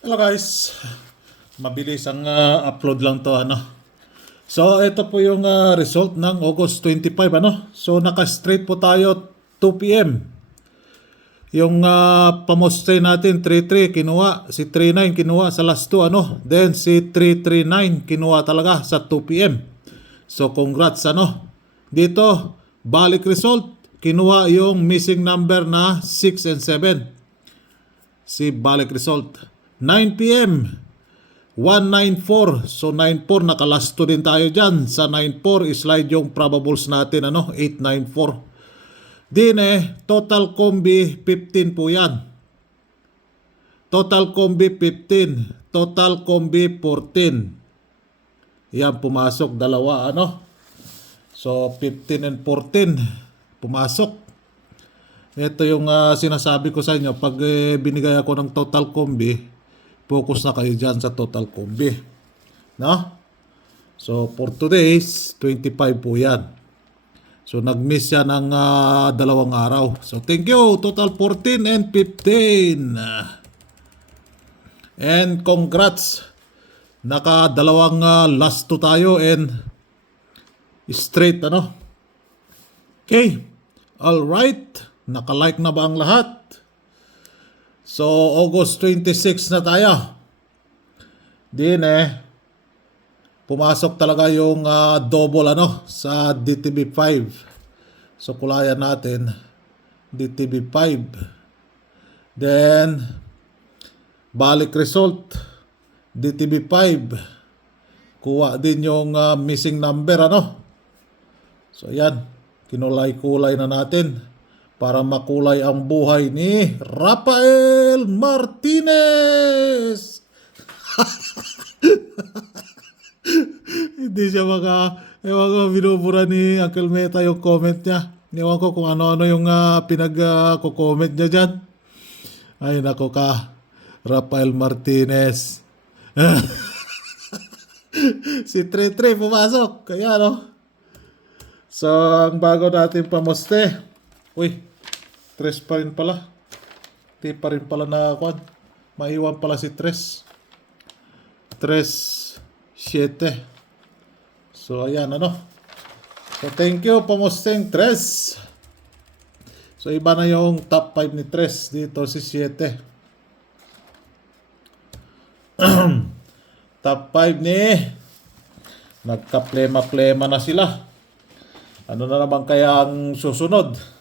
Hello guys, mabilis ang upload lang to So ito po yung result ng August 25 So naka-straight po tayo 2 p.m. Yung pamoste natin 3-3 kinuha, si 3-9 kinuha sa last 2 Then si 3-3-9 kinuha talaga sa 2 p.m. So congrats Dito balik result kinuha yung missing number na 6 and 7. Si balik result 9 p.m. 194. So 94 nakalasto din tayo dyan. Sa 94 slide yung probables natin 894. Din total combi 15 po yan. Total combi 15. Total combi 14. Yan pumasok dalawa So 15 and 14 pumasok. Ito yung sinasabi ko sa inyo. Pag binigay ako ng total combi, focus na kayo dyan sa total combi. So for today's 25 po yan. So nag-miss yan ng dalawang araw. So thank you. Total 14 and 15. And congrats. Naka-dalawang last 2 tayo and straight Okay. Alright. Naka-like na ba ang lahat? So August 26 na tayo. Din pumasok talaga yung double sa DTB5. So kulayan natin DTB5. Then balik result DTB5. Kuha din yung missing number So yan, kinulay-kulay na natin para makulay ang buhay ni Rafael Martinez. Hindi siya ewan ko, binubura ni Uncle Meta yung comment niya. Ewan ko kung ano-ano yung pinag-comment niya dyan. Ay nako ka, Rafael Martinez. Si 3-3 pumasok. Kaya So ang bago natin pamoste. Uy, 3 pa rin pala. Di pa rin pala maiwan pala si 3. 3, 7. So ayan So thank you pamosteng 3. So iba na yung top 5 ni 3. Dito si 7. Top 5 ni nagka-plema-plema na sila. Ano na naman kaya ang susunod?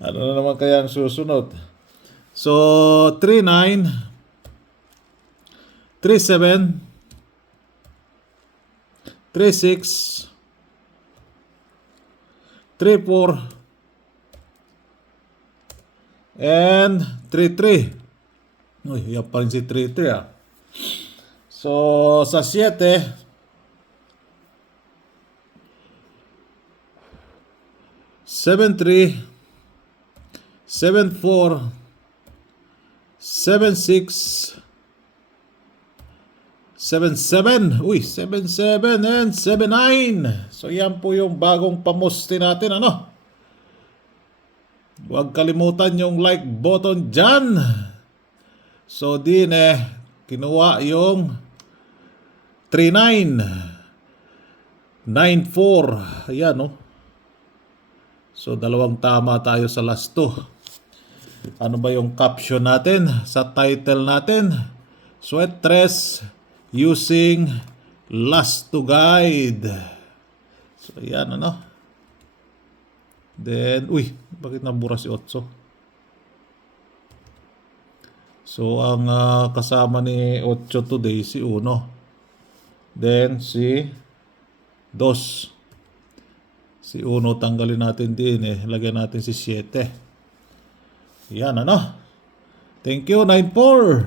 Ano na naman kaya ang susunod? So 3-9, 3-7, 3-6, 3-4, and 3-3. Uy, yan pa rin si 3-3 So sa 7, 7-3, 7-4, 7-6, 7-7. Uy, 7-7 and 7-9. So yan po yung bagong pamoste natin Huwag kalimutan yung like button dyan. So din kinuha yung 3-9, 9-4. Ayan So dalawang tama tayo sa last 2. Ano ba yung caption natin sa title natin? Sweat Tres using last 2 guide. So ayan Then, uy, bakit nabura si 8? So ang kasama ni 8 today si 1. Then si 2. Si 1 tanggalin natin din lagyan natin si 7. Yan Thank you 9-4.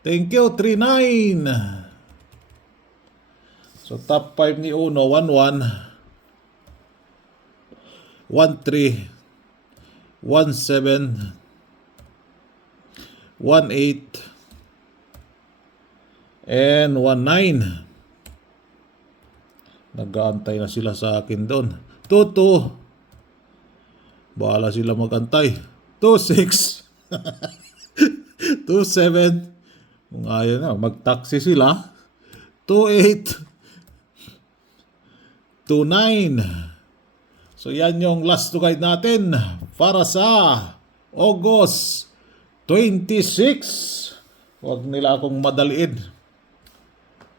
Thank you 3-9. So top 5 ni 1, 1-1, 1-3, 1-7, 1-8, and 1-9. Nag-aantay na sila sa akin doon. 2-2, Bahala sila magantay. 2-6. 2-7. Kung ayaw na, mag-taxi sila. 2-8. 2-9. So yan yung last to guide natin para sa August 26. Huwag nila akong madaliin.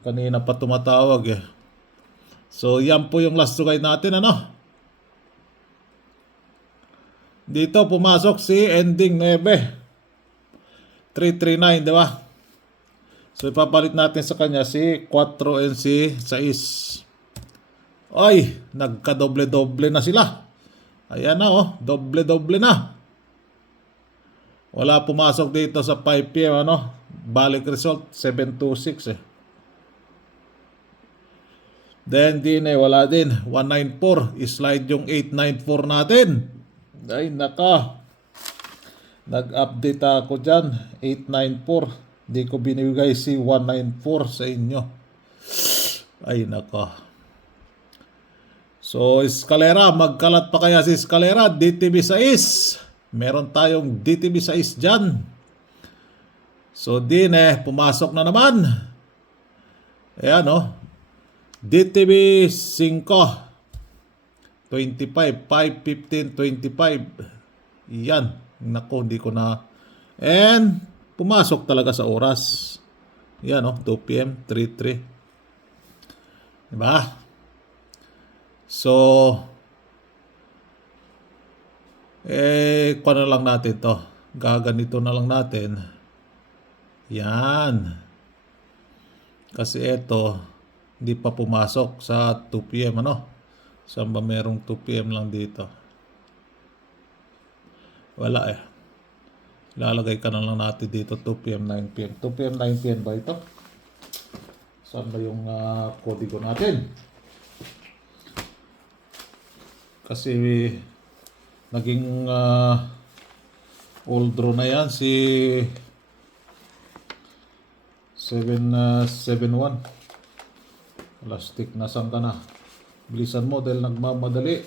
Kanina pa tumatawag eh. So yan po yung last to guide natin, ano? Dito pumasok si ending 9. 339, di ba? So ipapalit natin sa kanya si 4 and si 6. Ay, nagka-doble-doble na sila. Ayan na oh, doble-doble na. Wala pumasok dito sa 5 PM, ano? Balik result 726 eh. Then din wala din 194, slide yung 894 natin. Ay naka. Nag-update ako diyan, 894. Di ko binigay si 194 sa inyo. Ay naka. So, Escalera, magkalat pa kaya si Escalera? DTB 6. Meron tayong DTB 6 dyan. So, din pumasok na naman. Ayan, oh. DTB 5. 25, 5, 15, 25. Yan. Naku, hindi ko na. And, pumasok talaga sa oras. Yan, oh. 2 PM, 3-3. Diba? So, kung na lang natin to. Gaganito na lang natin. Yan. Kasi ito, hindi pa pumasok sa 2 PM, ano? Saan ba merong 2 PM lang dito? Wala eh. Lalagay ka na lang natin dito 2 PM, 9 PM. 2 PM, 9 PM ba ito? Saan ba yung kodigo natin? Kasi naging old draw na yan si 771. Plastic, nasan ka na? Bilisan mo dahil nagmamadali.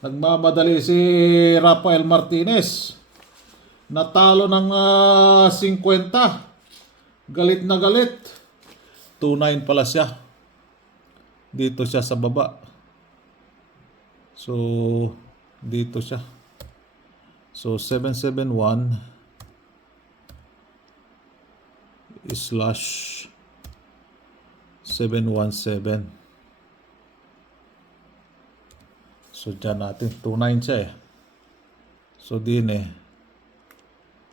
Nagmamadali si Rafael Martinez. Natalo ng 50. Galit na galit. 2-9 pala siya. Dito siya sa baba. So, dito siya. So, 771 slash 717. So, dyan natin. 2-9 siya eh. So, din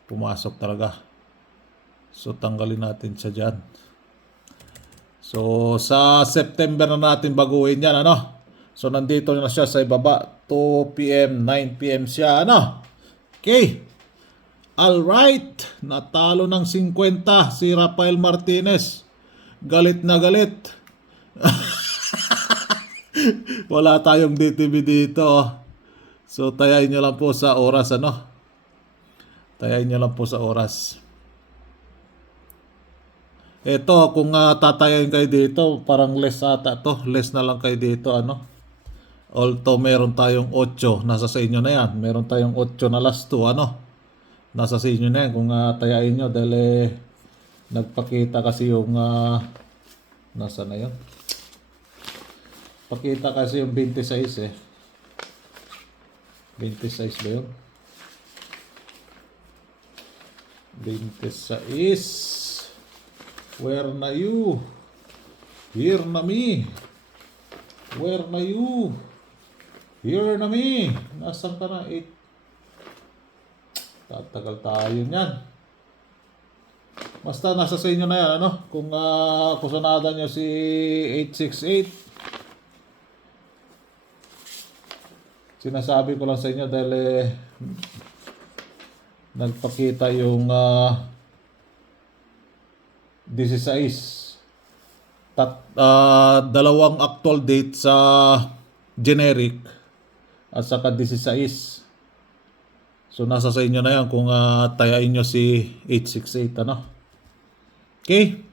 pumasok talaga. So, tanggalin natin siya dyan. So, sa September na natin baguhin yan, ano? So, nandito na siya sa ibaba. 2 PM, 9 PM siya. Ano? Okay. Alright. Natalo ng 50 si Rafael Martinez. Galit na galit. Wala tayong DTB dito. So, tayain nyo lang po sa oras. Ano? Tayain nyo lang po sa oras. Ito, kung tatayain kayo dito, parang less ata to. Less na lang kayo dito. Ano? Although meron tayong 8, nasa sa inyo na yan. Meron tayong 8 na last 2, ano? Nasa sa inyo na yan kung tayain nyo dahil nagpakita kasi yung nasa na yun? Pakita kasi yung 26 eh. 26 ba yun? 26. Where na you? Here na me. Where na you? Here na me. Nasaan ka na? 8. Tatagal tayo niyan. Basta nasa sa inyo na yan, ano? Kung kusanada nyo si 868. Sinasabi ko lang sa inyo dahil nagpakita yung 16. Dalawang actual date sa generic at saka 16. So nasa sa inyo na yan kung tayain nyo si 868, ano? Okay?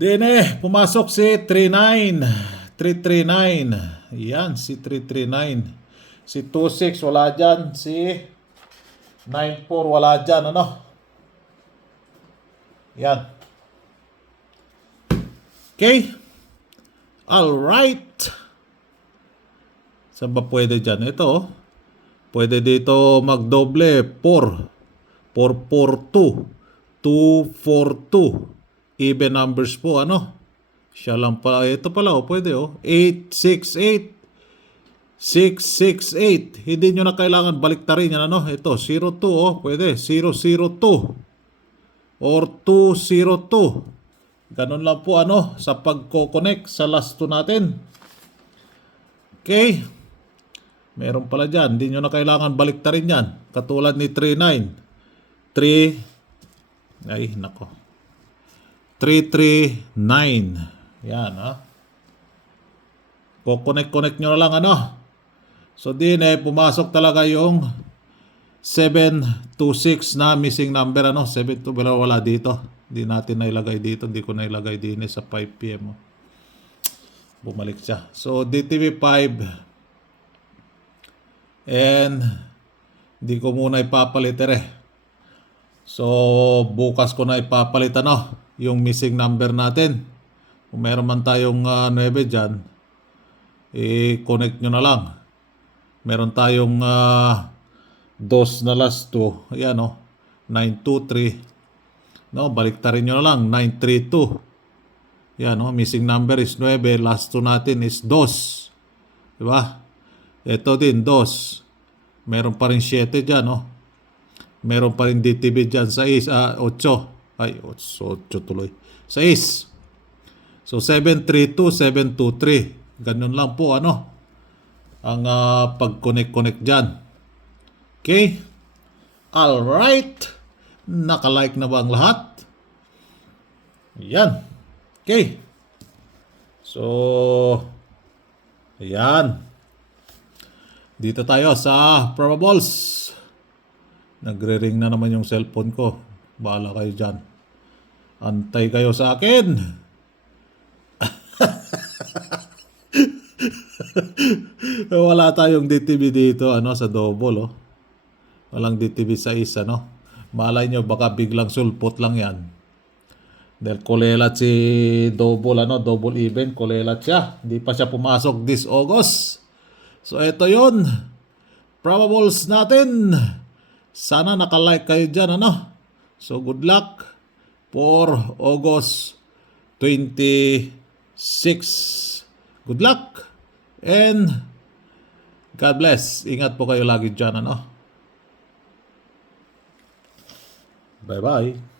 Then pumasok si 39. 339. Yan, si 339. Si 26 wala dyan. Si 94 wala dyan. Ano? Yan. Okay. Alright. Saan ba pwede dyan? Ito oh. Pwede dito magdoble. 4. 442. 242. Even numbers po. Ano? Siya lang pala. Ito pala oh. Pwede oh. 868. 668. Hindi nyo na kailangan baliktarin yan. Ano? Ito. 02 oh. Pwede. 002. Or 202. Ganun lang po ano sa pagko-connect sa last 2 natin. Okay. Meron pala dyan. Hindi nyo na kailangan baliktarin yan. Katulad ni 39. 3. Ay, nako. 339. Yan ha. Ko-connect nyo na lang ano. So din pumasok talaga yung 726 na missing number ano. 72 pero wala dito. Hindi natin nailagay dito. Hindi ko nailagay din sa 5 PM. Bumalik siya. So, DTV5. And, hindi ko muna ipapalit So, bukas ko na ipapalit yung missing number natin. Kung meron man tayong 9 dyan, i-connect nyo na lang. Meron tayong 2 na last 2. Ayan 923. No, baliktarin nyo na lang. 932. Yan, missing number is 9. Last 2 natin is 2. Diba? Ito din, 2. Meron pa rin 7 dyan, Meron pa rin DTV dyan. 6, 8. Ay, 8 tuloy. 6. So, 732, 723. Ganun lang po, ang pag-connect dyan. Okay? Alright. Naka-like na ba ang lahat? Ayan. Okay. So, ayan. Dito tayo sa probables. Nagre-ring na naman yung cellphone ko. Bahala kayo dyan. Antay kayo sa akin. Wala tayong DTV dito sa double Walang DTV sa isa Malay nyo, baka biglang sulpot lang yan. Dahil kulelat si double, double even, kulelat siya. Hindi pa siya pumasok this August. So, ito yun. Probables natin. Sana nakalike kayo dyan, So, good luck for August 26. Good luck. And God bless. Ingat po kayo lagi dyan, Bye-bye.